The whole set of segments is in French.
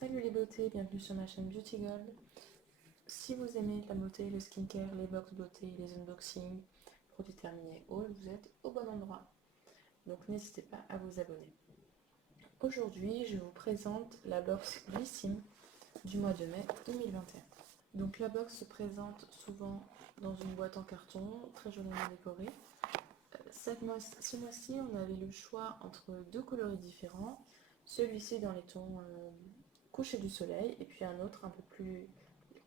Salut les beautés, bienvenue sur ma chaîne Beauty Gold. Si vous aimez la beauté, le skincare, les box beauté, les unboxings, produits terminés haul, vous êtes au bon endroit. Donc n'hésitez pas à vous abonner. Aujourd'hui, je vous présente la box Glycine du mois de mai 2021. Donc la box se présente souvent dans une boîte en carton, très joliment décorée. Ce mois-ci, on avait le choix entre deux coloris différents. Celui-ci dans les tons coucher du soleil et puis un autre un peu plus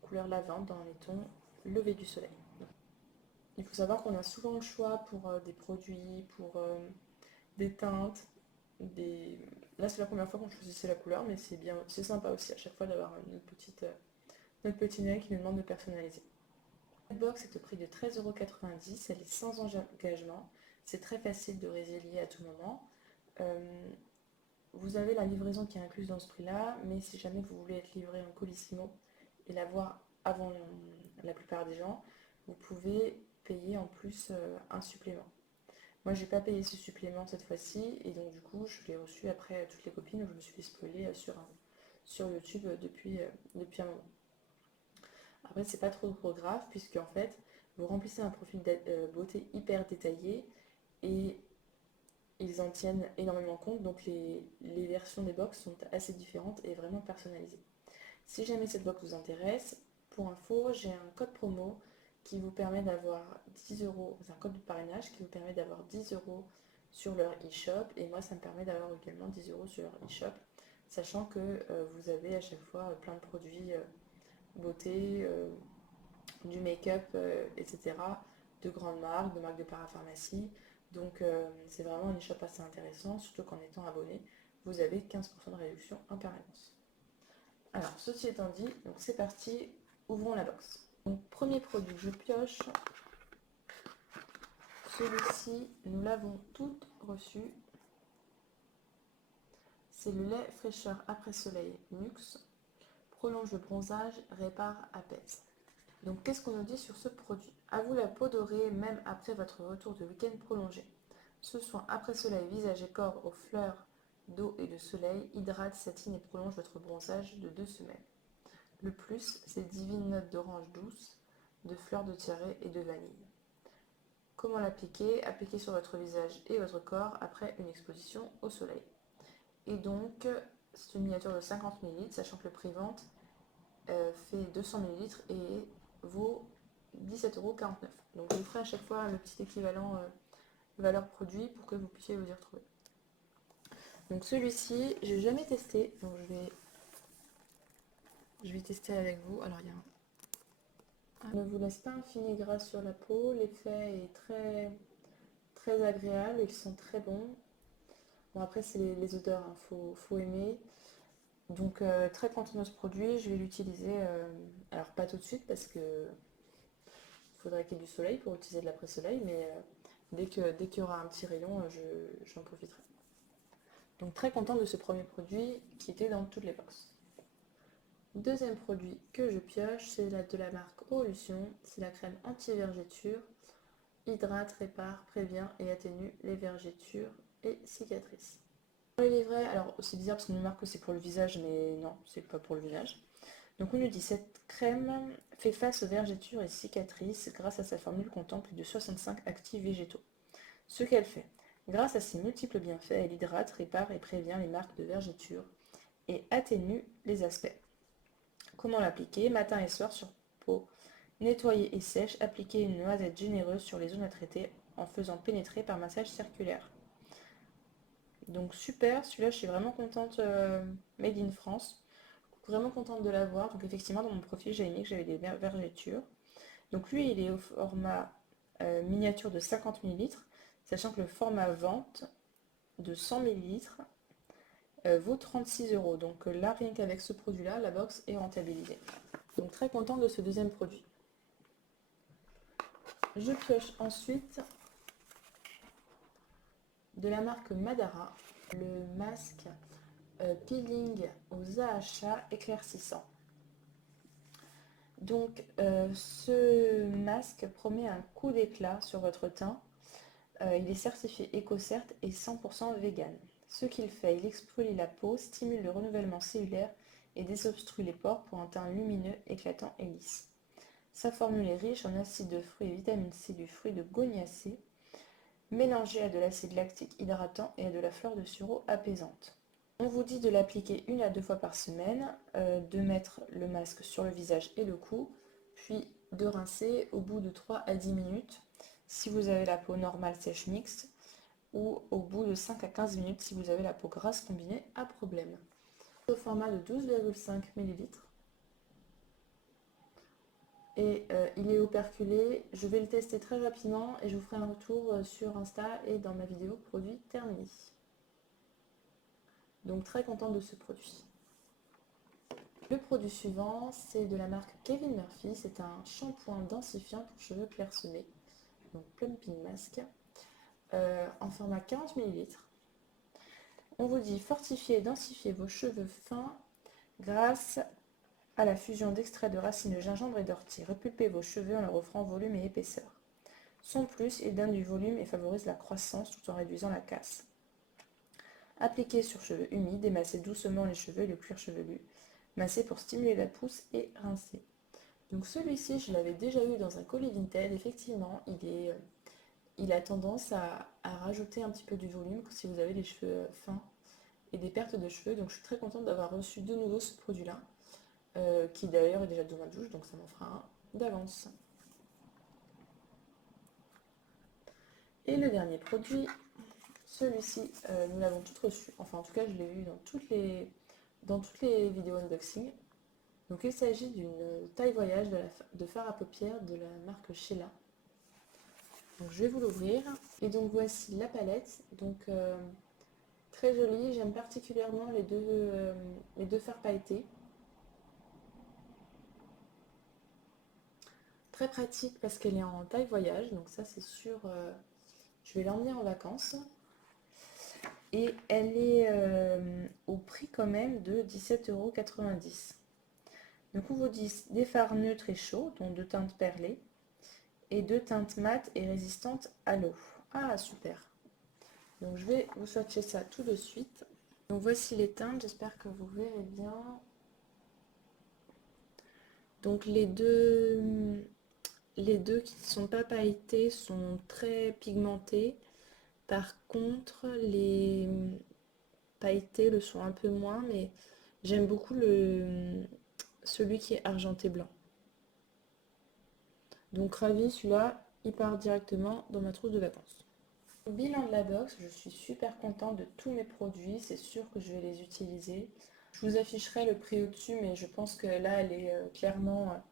couleur lavande dans les tons lever du soleil. Il faut savoir qu'on a souvent le choix pour des produits, pour des teintes, Là c'est la première fois qu'on choisissait la couleur, mais c'est bien, c'est sympa aussi à chaque fois d'avoir notre petit œil qui nous demande de personnaliser. Cette box est au prix de 13,90 €, elle est sans engagement, c'est très facile de résilier à tout moment. Vous avez la livraison qui est incluse dans ce prix-là, mais si jamais vous voulez être livré en colissimo et l'avoir avant la plupart des gens, vous pouvez payer en plus un supplément. Moi, j'ai pas payé ce supplément cette fois-ci, et donc du coup, je l'ai reçu après toutes les copines, donc je me suis fait spoiler sur YouTube depuis un moment. Après, c'est pas trop grave, puisque en fait, vous remplissez un profil beauté hyper détaillé, et ils en tiennent énormément compte, donc les versions des box sont assez différentes et vraiment personnalisées. Si jamais cette box vous intéresse, pour info, j'ai un code promo qui vous permet d'avoir 10 euros, c'est un code de parrainage qui vous permet d'avoir 10 euros sur leur e-shop, et moi ça me permet d'avoir également 10 euros sur leur e-shop, sachant que vous avez à chaque fois plein de produits beauté, du make-up, etc., de grandes marques, de marques de parapharmacie. Donc c'est vraiment un e-shop assez intéressant, surtout qu'en étant abonné, vous avez 15% de réduction en permanence. Alors, ceci étant dit, donc c'est parti, ouvrons la box. Donc premier produit que je pioche, celui-ci, nous l'avons tout reçu. C'est le lait fraîcheur après soleil Nuxe, prolonge le bronzage, répare, apaise. Donc qu'est-ce qu'on nous dit sur ce produit? À vous la peau dorée même après votre retour de week-end prolongé. Ce soin après soleil visage et corps aux fleurs d'eau et de soleil hydrate, satine et prolonge votre bronzage de 2 semaines. Le plus, c'est divines notes d'orange douce, de fleurs de tiare et de vanille. Comment l'appliquer? Appliquer sur votre visage et votre corps après une exposition au soleil. Et donc, c'est une miniature de 50 ml, sachant que le prix vente fait 200 ml et vaut 17,49 €. Donc je vous ferai à chaque fois le petit équivalent valeur produit pour que vous puissiez vous y retrouver. Donc celui-ci, j'ai jamais testé, donc je vais tester avec vous. Alors il y a ne vous laisse pas un fini gras sur la peau, l'effet est très agréable, ils sont très bons. Bon après c'est les odeurs, faut aimer. Donc très contente de ce produit, je vais l'utiliser, alors pas tout de suite parce que faudrait qu'il y ait du soleil pour utiliser de l'après-soleil, mais dès qu'il y aura un petit rayon, j'en profiterai. Donc très contente de ce premier produit qui était dans toutes les boxes. Deuxième produit que je pioche, c'est de la marque Evolution, c'est la crème anti-vergéture, hydrate, répare, prévient et atténue les vergétures et cicatrices. Pour le livret, alors c'est bizarre parce qu'on nous marque que c'est pour le visage, mais non, c'est pas pour le visage. Donc on nous dit cette crème fait face aux vergetures et cicatrices grâce à sa formule comptant plus de 65 actifs végétaux. Ce qu'elle fait, grâce à ses multiples bienfaits, elle hydrate, répare et prévient les marques de vergetures et atténue les aspects. Comment l'appliquer? Matin et soir sur peau nettoyée et sèche, appliquez une noisette généreuse sur les zones à traiter en faisant pénétrer par massage circulaire. Donc super, celui-là je suis vraiment contente, made in France. Vraiment contente de l'avoir. Donc effectivement dans mon profil j'avais mis que j'avais des vergetures. Donc lui il est au format miniature de 50 ml, sachant que le format vente de 100 ml vaut 36 €. Donc là rien qu'avec ce produit là, la box est rentabilisée. Donc très contente de ce deuxième produit. Je pioche ensuite de la marque Madara, le masque peeling aux AHA éclaircissant. Donc ce masque promet un coup d'éclat sur votre teint. Il est certifié EcoCert et 100% vegan. Ce qu'il fait, il exfolie la peau, stimule le renouvellement cellulaire et désobstrue les pores pour un teint lumineux, éclatant et lisse. Sa formule est riche en acide de fruits et vitamine C du fruit de Goniacée, mélangé à de l'acide lactique hydratant et à de la fleur de sureau apaisante. On vous dit de l'appliquer 1 à 2 fois par semaine, de mettre le masque sur le visage et le cou, puis de rincer au bout de 3 à 10 minutes si vous avez la peau normale sèche mixte, ou au bout de 5 à 15 minutes si vous avez la peau grasse combinée à problème. Au format de 12,5 ml. Et il est operculé. Je vais le tester très rapidement et je vous ferai un retour sur Insta et dans ma vidéo produit terminé. Donc très contente de ce produit. Le produit suivant, c'est de la marque Kevin Murphy. C'est un shampoing densifiant pour cheveux clairsemés, donc Plumping Mask, en format 40 ml. On vous dit fortifier et densifier vos cheveux fins grâce à la fusion d'extraits de racines de gingembre et d'ortie. Repulpez vos cheveux en leur offrant volume et épaisseur. Son plus, il donne du volume et favorise la croissance tout en réduisant la casse. Appliquez sur cheveux humides et massez doucement les cheveux et le cuir chevelu. Massez pour stimuler la pousse et rincer. Donc celui-ci, je l'avais déjà eu dans un colis Vinted. Effectivement, il a tendance à rajouter un petit peu du volume si vous avez les cheveux fins et des pertes de cheveux. Donc je suis très contente d'avoir reçu de nouveau ce produit-là, qui d'ailleurs est déjà dans ma douche, donc ça m'en fera un d'avance. Et le dernier produit, celui-ci, nous l'avons tous reçu. Enfin, en tout cas, je l'ai eu dans toutes les vidéos unboxing. Donc, il s'agit d'une taille voyage de fard à paupières de la marque Sheila. Donc, je vais vous l'ouvrir. Et donc, voici la palette. Donc, très jolie. J'aime particulièrement les deux fards pailletés. Très pratique parce qu'elle est en taille voyage. Donc, ça, c'est sûr, je vais l'emmener en vacances. Et elle est au prix quand même de 17,90 €. Donc on vous dit des fards neutres et chauds, dont 2 teintes perlées, et 2 teintes mates et résistantes à l'eau. Ah super. Donc je vais vous swatcher ça tout de suite. Donc voici les teintes, j'espère que vous verrez bien. Donc les deux qui ne sont pas pailletés sont très pigmentés. Par contre, les pailletés le sont un peu moins, mais j'aime beaucoup celui qui est argenté blanc. Donc ravi, celui-là, il part directement dans ma trousse de vacances. Bilan de la box, je suis super contente de tous mes produits, c'est sûr que je vais les utiliser. Je vous afficherai le prix au-dessus, mais je pense que là, elle est clairement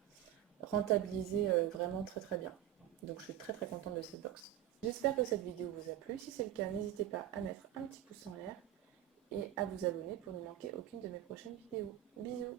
rentabilisée vraiment très très bien. Donc je suis très très contente de cette box. J'espère que cette vidéo vous a plu. Si c'est le cas, n'hésitez pas à mettre un petit pouce en l'air et à vous abonner pour ne manquer aucune de mes prochaines vidéos. Bisous!